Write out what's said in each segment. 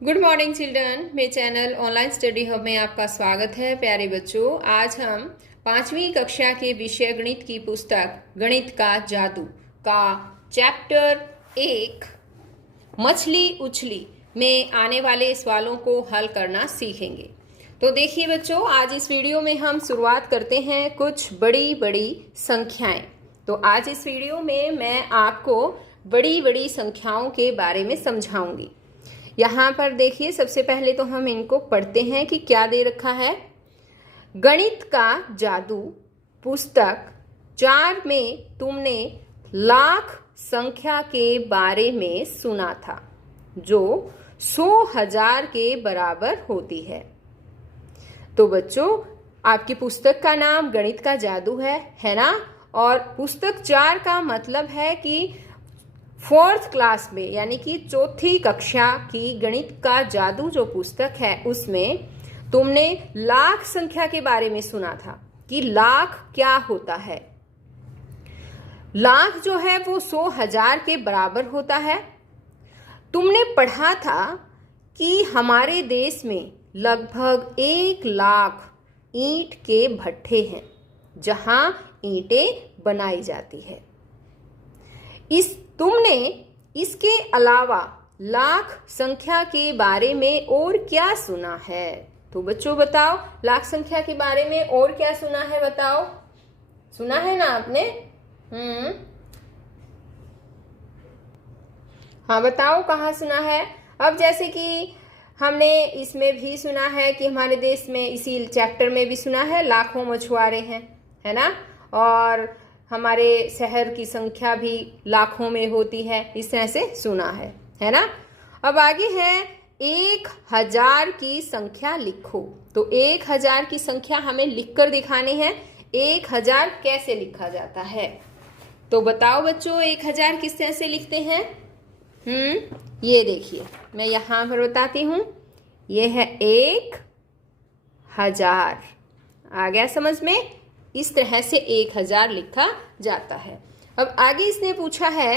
Good morning children. मेरे channel online study hub में आपका स्वागत है। प्यारे बच्चों, आज हम 5वीं कक्षा के विषय गणित की पुस्तक गणित का जादू का चैप्टर 1 मछली उछली में आने वाले सवालों को हल करना सीखेंगे। तो देखिए बच्चों, आज इस वीडियो में हम शुरुआत करते हैं कुछ बड़ी बड़ी संख्याएं। तो आज इस वीडियो में मैं आपको बड़ी बड़ी संख्याओं के बारे में समझाऊंगी। यहाँ पर देखिए, सबसे पहले तो हम इनको पढ़ते हैं कि क्या दे रखा है। गणित का जादू पुस्तक 4 में तुमने लाख संख्या के बारे में सुना था जो 100,000 के बराबर होती है। तो बच्चों, आपकी पुस्तक का नाम गणित का जादू है ना। और पुस्तक 4 का मतलब है कि 4th क्लास में, यानी कि 4थी कक्षा की गणित का जादू जो पुस्तक है उसमें तुमने लाख संख्या के बारे में सुना था कि लाख क्या होता है। लाख जो है वो 100,000 के बराबर होता है। तुमने पढ़ा था कि हमारे देश में लगभग 1 लाख ईंट के भट्ठे हैं जहां ईंटें बनाई जाती है। तुमने इसके अलावा लाख संख्या के बारे में और क्या सुना है? तो बच्चों बताओ, लाख संख्या के बारे में और क्या सुना है? बताओ, सुना है ना आपने? हाँ बताओ, कहाँ सुना है? अब जैसे कि हमने इसमें भी सुना है कि हमारे देश में, इसी चैप्टर में भी सुना है, लाखों मछुआरे हैं, है ना। और हमारे शहर की संख्या भी लाखों में होती है, इस तरह से सुना है ना। अब आगे है 1000 की संख्या लिखो। तो 1000 की संख्या हमें लिखकर दिखानी है। 1000 कैसे लिखा जाता है? तो बताओ बच्चों, 1000 किस तरह से लिखते हैं? ये देखिए, मैं यहाँ पर बताती हूँ। ये है 1000। आ गया समझ में? इस तरह से 1000 लिखा जाता है। अब आगे इसने पूछा है,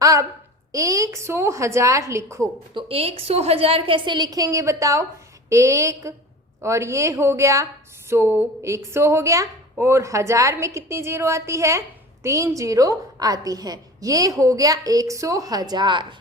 अब 100,000 लिखो। तो 100,000 कैसे लिखेंगे बताओ? 1 और ये हो गया 100, 100 हो गया। और 1000 में कितनी जीरो आती है? 3 जीरो आती हैं। ये हो गया 100,000।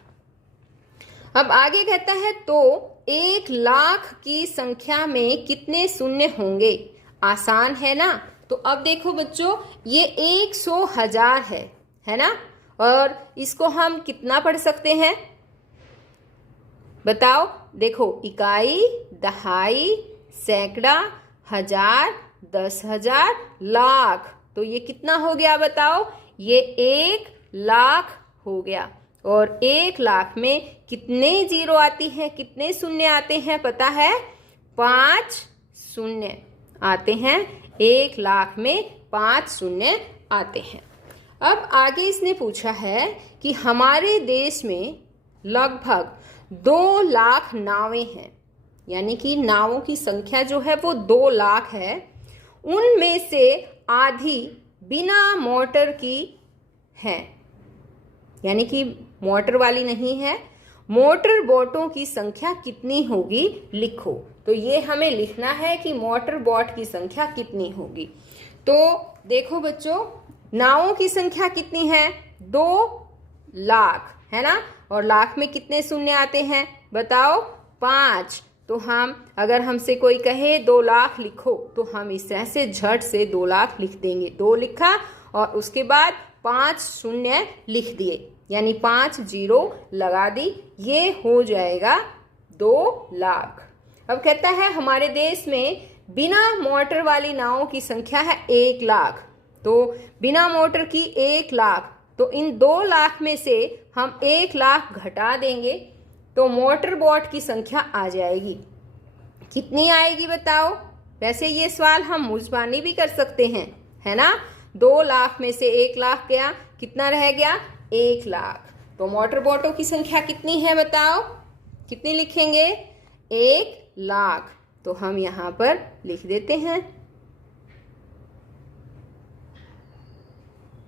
अब आगे कहता है, तो 1 लाख की संख्या में कितने शून्य होंगे? आसान है ना। तो अब देखो बच्चों, ये 100,000 है ना। और इसको हम कितना पढ़ सकते हैं बताओ? देखो, इकाई, दहाई, सैकड़ा, हजार, 10,000, लाख। तो ये कितना हो गया बताओ? ये 1 लाख हो गया। और 1 लाख में कितने जीरो आती हैं, कितने शून्य आते हैं पता है? 5 शून्य आते हैं। 1 लाख में 5 शून्य आते हैं। अब आगे इसने पूछा है कि हमारे देश में लगभग 2 लाख नावें हैं, यानी कि नावों की संख्या जो है वो 2 लाख है। उनमें से आधी बिना मोटर की है, यानी कि मोटर वाली नहीं है। मोटर बोटों की संख्या कितनी होगी लिखो। तो ये हमें लिखना है कि मोटर बोट की संख्या कितनी होगी। तो देखो बच्चों, नावों की संख्या कितनी है? 2 लाख, है ना। और लाख में कितने शून्य आते हैं बताओ? 5। तो हम, अगर हमसे कोई कहे 2 लाख लिखो, तो हम इस तरह से झट से 2 लाख लिख देंगे। 2 लिखा और उसके बाद 5 शून्य लिख दिए, यानी 5 जीरो लगा दी। ये हो जाएगा 2 लाख। अब कहता है हमारे देश में बिना मोटर वाली नावों की संख्या है 1 लाख। तो बिना मोटर की 1 लाख, तो इन 2 लाख में से हम 1 लाख घटा देंगे तो मोटर बोट की संख्या आ जाएगी। कितनी आएगी बताओ? वैसे ये सवाल हम मुझबानी भी कर सकते हैं, है ना। 2 लाख में से 1 लाख गया, कितना रह गया? 1 लाख। तो मोटर बोटों की संख्या कितनी है बताओ? कितनी लिखेंगे? 1 लाख। तो हम यहाँ पर लिख देते हैं।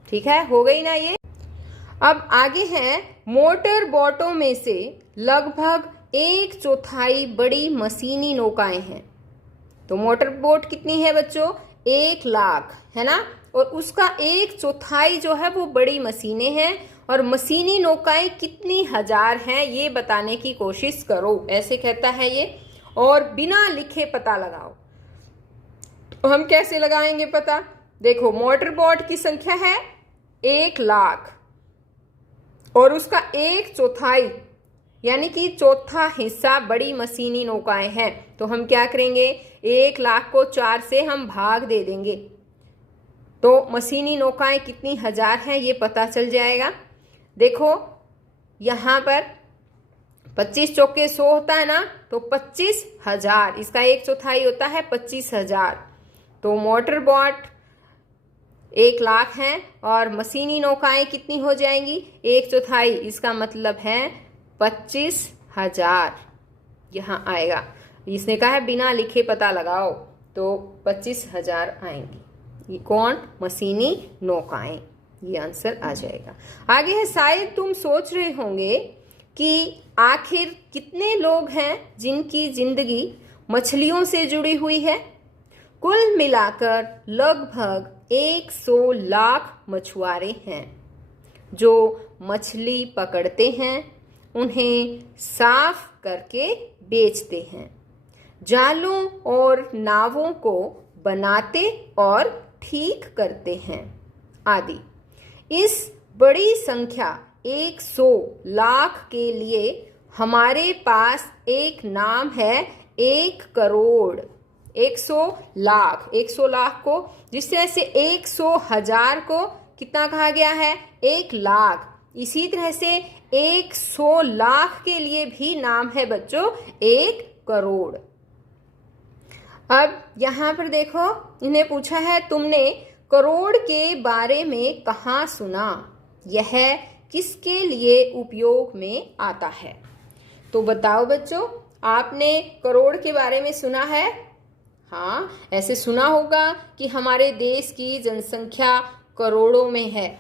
ठीक है, हो गई ना ये। अब आगे है, मोटर बोटों में से लगभग 1/4 बड़ी मशीनी नौकाएं हैं। तो मोटर बोट कितनी है बच्चों? 1 लाख, है ना। और उसका 1/4 जो है वो बड़ी मशीनें हैं, और मशीनी नौकाएं कितनी हजार हैं ये बताने की कोशिश करो, ऐसे कहता है ये। और बिना लिखे पता लगाओ। तो हम कैसे लगाएंगे पता? देखो, मोटर बोट की संख्या है 1 लाख और उसका 1/4 यानी कि चौथा हिस्सा बड़ी मशीनी नौकाएं हैं। तो हम क्या करेंगे? 1 लाख को 4 से हम भाग दे देंगे, तो मशीनी नौकाएं कितनी हजार हैं ये पता चल जाएगा। देखो यहाँ पर 25 चौके 100 होता है ना, तो 25,000, इसका 1/4 होता है 25,000। तो मोटर बोट 1 लाख हैं और मशीनी नौकाएं कितनी हो जाएंगी? 1/4, इसका मतलब है 25,000 यहाँ आएगा। इसने कहा है बिना लिखे पता लगाओ, तो 25,000 आएंगी। ये कौन? मशीनी नौकाएं। ये आंसर आ जाएगा। आगे है, शायद तुम सोच रहे होंगे कि आखिर कितने लोग हैं जिनकी जिंदगी मछलियों से जुड़ी हुई है। कुल मिलाकर लगभग 100 लाख मछुआरे हैं जो मछली पकड़ते हैं, उन्हें साफ करके बेचते हैं, जालों और नावों को बनाते और ठीक करते हैं आदि। इस बड़ी संख्या 100 लाख के लिए हमारे पास एक नाम है, 1 करोड़। 100 लाख, 100 लाख को जिस तरह से 100,000 को कितना कहा गया है? 1 लाख। इसी तरह से 100 लाख के लिए भी नाम है बच्चों 1 करोड़। अब यहाँ पर देखो, इन्हें पूछा है तुमने करोड़ के बारे में कहाँ सुना? यह किसके लिए उपयोग में आता है? तो बताओ बच्चों, आपने करोड़ के बारे में सुना है? हाँ, ऐसे सुना होगा कि हमारे देश की जनसंख्या करोड़ों में है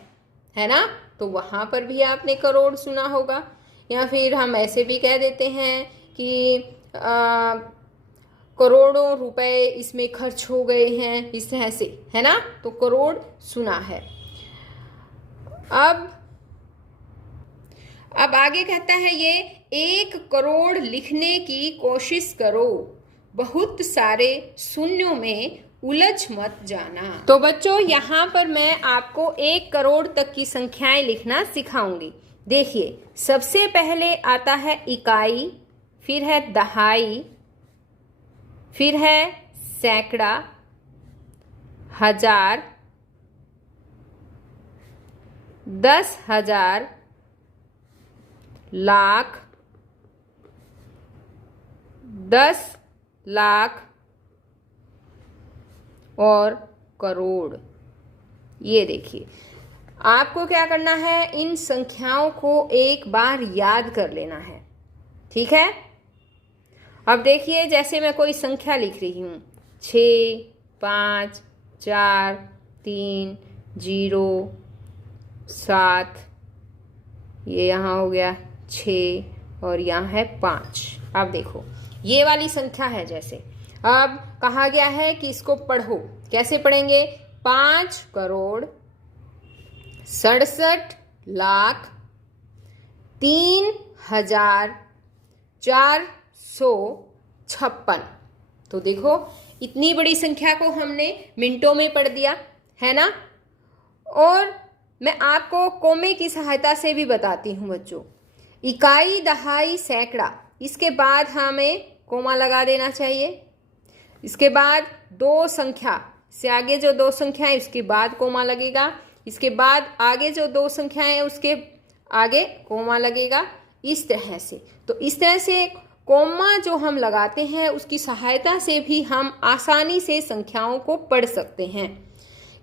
ना। तो वहाँ पर भी आपने करोड़ सुना होगा। या फिर हम ऐसे भी कह देते हैं कि करोड़ों रुपए इसमें खर्च हो गए हैं, इस तरह से, है ना। तो करोड़ सुना है। अब आगे कहता है ये, 1 करोड़ लिखने की कोशिश करो, बहुत सारे शून्यों में उलझ मत जाना। तो बच्चों यहाँ पर मैं आपको 1 करोड़ तक की संख्याएं लिखना सिखाऊंगी। देखिए, सबसे पहले आता है इकाई, फिर है दहाई, फिर है सैकड़ा, हजार, 10,000, लाख, 10 लाख और करोड़। ये देखिए, आपको क्या करना है? इन संख्याओं को एक बार याद कर लेना है, ठीक है। अब देखिए, जैसे मैं कोई संख्या लिख रही हूँ, 6, 5, 4, 3, 0, 7, ये यहाँ हो गया 6 और यहाँ है 5। अब देखो, ये वाली संख्या है जैसे। अब कहा गया है कि इसको पढ़ो। कैसे पढ़ेंगे? 5 करोड़ 67 लाख 3,456। तो देखो, इतनी बड़ी संख्या को हमने मिनटों में पढ़ दिया, है ना। और मैं आपको कोमे की सहायता से भी बताती हूँ बच्चों। इकाई, दहाई, सैकड़ा, इसके बाद हमें कोमा लगा देना चाहिए। इसके बाद 2 संख्या से आगे जो 2 संख्याएं उसके बाद कोमा लगेगा। इसके बाद आगे जो 2 संख्याएं उसके आगे कोमा लगेगा, इस तरह से। तो इस तरह से कोमा जो हम लगाते हैं उसकी सहायता से भी हम आसानी से संख्याओं को पढ़ सकते हैं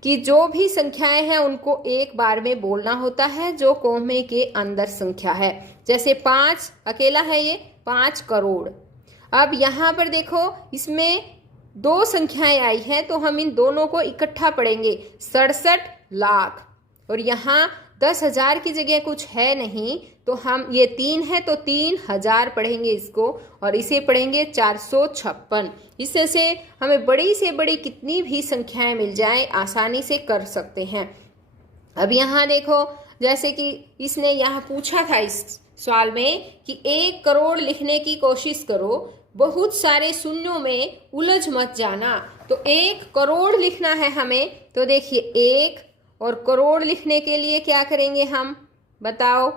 कि जो भी संख्याएं हैं उनको एक बार में बोलना होता है जो कोमे के अंदर संख्या है। जैसे 5 अकेला है, ये 5 करोड़। अब यहाँ पर देखो, इसमें 2 संख्याएं आई हैं तो हम इन दोनों को इकट्ठा पढ़ेंगे, 67 लाख। और यहाँ 10,000 की जगह कुछ है नहीं तो हम ये 3 है तो 3,000 पढ़ेंगे इसको, और इसे पढ़ेंगे 456। इससे से हमें बड़ी से बड़ी कितनी भी संख्याएं मिल जाए आसानी से कर सकते हैं। अब यहाँ देखो, जैसे कि इसने यहाँ पूछा था इस सवाल में कि 1 करोड़ लिखने की कोशिश करो, बहुत सारे शून्यों में उलझ मत जाना। तो 1 करोड़ लिखना है हमें, तो देखिए 1 और करोड़ लिखने के लिए क्या करेंगे हम, बताओ।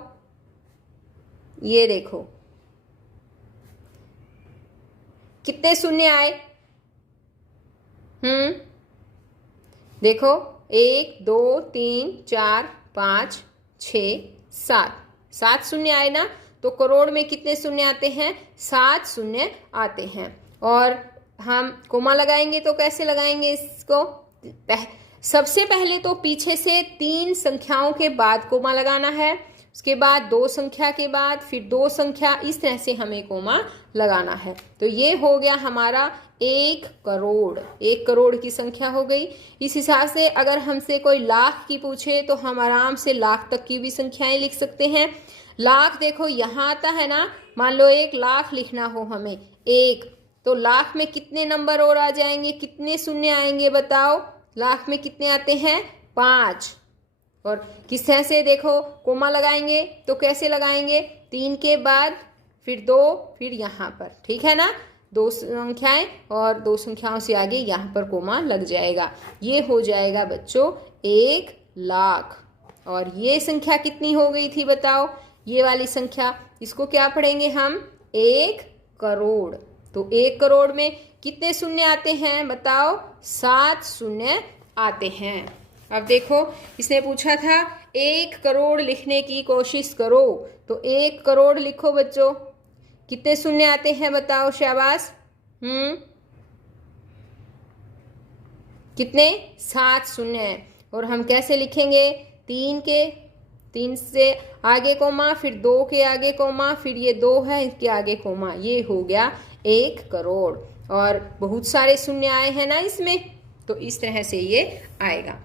ये देखो कितने शून्य आए, देखो 1 2 3 4 5 6 7 शून्य आए ना। तो करोड़ में कितने शून्य आते हैं, 7 शून्य आते हैं। और हम कोमा लगाएंगे तो कैसे लगाएंगे इसको, सबसे पहले तो पीछे से 3 संख्याओं के बाद कोमा लगाना है, उसके बाद 2 संख्या के बाद फिर 2 संख्या, इस तरह से हमें कोमा लगाना है। तो ये हो गया हमारा 1 करोड़। 1 करोड़ की संख्या हो गई। इस हिसाब से अगर हमसे कोई लाख की पूछे तो हम आराम से लाख तक की भी संख्याएं लिख सकते हैं। लाख देखो यहाँ आता है ना, मान लो 1 लाख लिखना हो हमें 1, तो लाख में कितने नंबर और आ जाएंगे, कितने शून्य आएंगे बताओ। लाख में कितने आते हैं, 5। और किस तरह से देखो कोमा लगाएंगे तो कैसे लगाएंगे, 3 के बाद फिर 2 फिर यहाँ पर, ठीक है ना, 2 संख्याएं और 2 संख्याओं से आगे यहाँ पर कोमा लग जाएगा। ये हो जाएगा बच्चों 1 लाख। और ये संख्या कितनी हो गई थी बताओ, ये वाली संख्या, इसको क्या पढ़ेंगे हम, 1 करोड़। तो 1 करोड़ में कितने शून्य आते हैं बताओ, 7 शून्य आते हैं। अब देखो इसने पूछा था 1 करोड़ लिखने की कोशिश करो, तो 1 करोड़ लिखो बच्चों, कितने शून्य आते हैं बताओ, शाबाश। कितने, 7 शून्य। और हम कैसे लिखेंगे, 3 से आगे कोमा, फिर 2 के आगे कोमा, फिर ये 2 है इसके आगे कोमा, ये हो गया 1 करोड़। और बहुत सारे शून्य आए हैं ना इसमें, तो इस तरह से ये आएगा।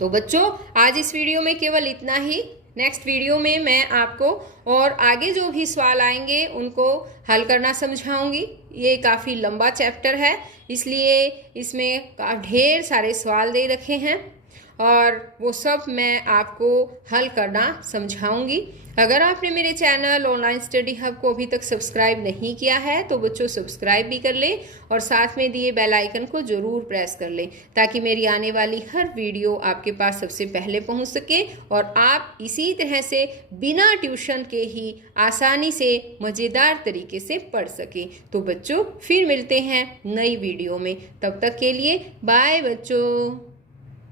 तो बच्चों आज इस वीडियो में केवल इतना ही। नेक्स्ट वीडियो में मैं आपको और आगे जो भी सवाल आएंगे उनको हल करना समझाऊंगी। ये काफ़ी लंबा चैप्टर है, इसलिए इसमें ढेर सारे सवाल दे रखे हैं और वो सब मैं आपको हल करना समझाऊंगी। अगर आपने मेरे चैनल ऑनलाइन स्टडी हब को अभी तक सब्सक्राइब नहीं किया है तो बच्चों सब्सक्राइब भी कर लें और साथ में दिए बेल आइकन को ज़रूर प्रेस कर लें, ताकि मेरी आने वाली हर वीडियो आपके पास सबसे पहले पहुंच सके और आप इसी तरह से बिना ट्यूशन के ही आसानी से मज़ेदार तरीके से पढ़ सकें। तो बच्चों फिर मिलते हैं नई वीडियो में, तब तक के लिए बाय बच्चों।